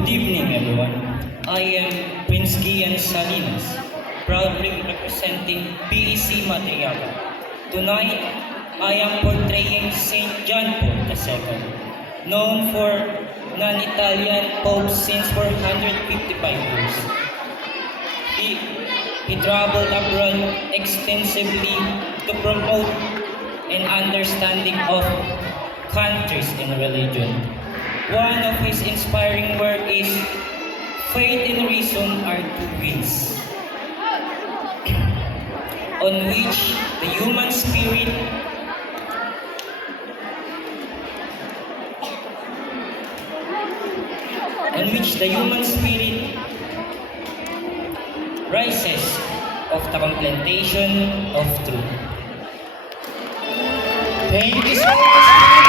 Good evening, everyone. I am Prince Gian Salinas, proudly representing BEC Madriaga. Tonight, I am portraying Saint John Paul II, known for non-Italian Pope since 455 years. He traveled abroad extensively to promote an understanding of countries and religion. One of his inspiring work is Faith and Reason Are Two Wings, on which the human spirit rises of the contemplation of truth. Thank you so much.